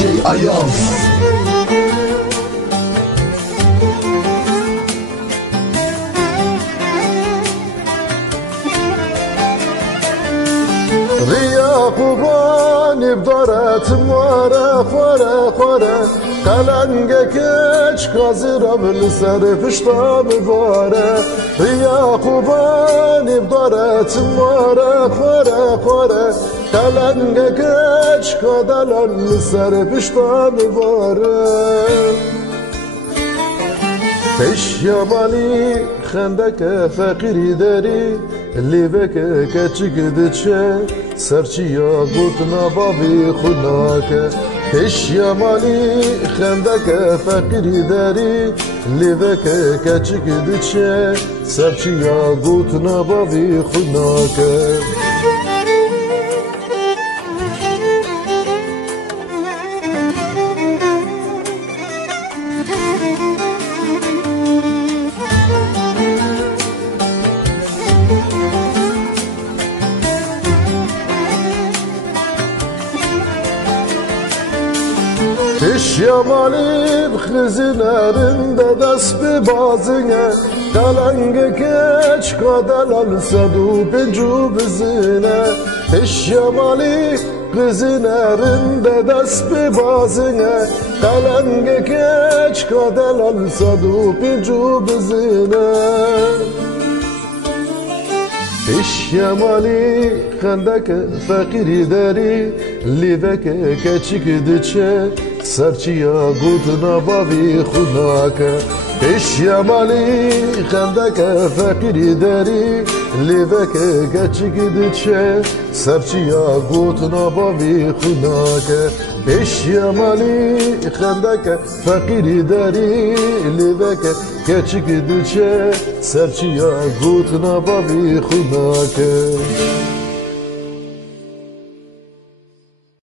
DJ Ayaz. ريا قباني بدارت مارا خورا خورا قلنگه کچ کازرم لسر پشتا بباره ريا قباني بدارت مارا خورا خورا قلنگه کچ کادلن لسر پشتا بباره پیش یامانی خندک فقیری داری لیوک کچک دچه سرچی یا گوت نبابی خوناکه پیش یامانی خندک فقیری داری لیوک کچک دچه سرچی یا گوت نبابی خوناکه Şyamali bxizlerinde dest bir bazine Kalenge keç kadel sadu pencu bizine Şyamali bxizlerinde dest bir bazine Kalenge keç kadel sadu pencu bizine Şyamali خندک فقیری داری لیوک کچک دچه سرچیا گوت نباوی خوناکه پیشیامالی خندک فقیری داری لیوک کچک دچه سرچیا گوت نباوی خوناکه پیشیامالی خندک فقیری داری لیوک کچک دچه سرچیا گوت نباوی خوناکه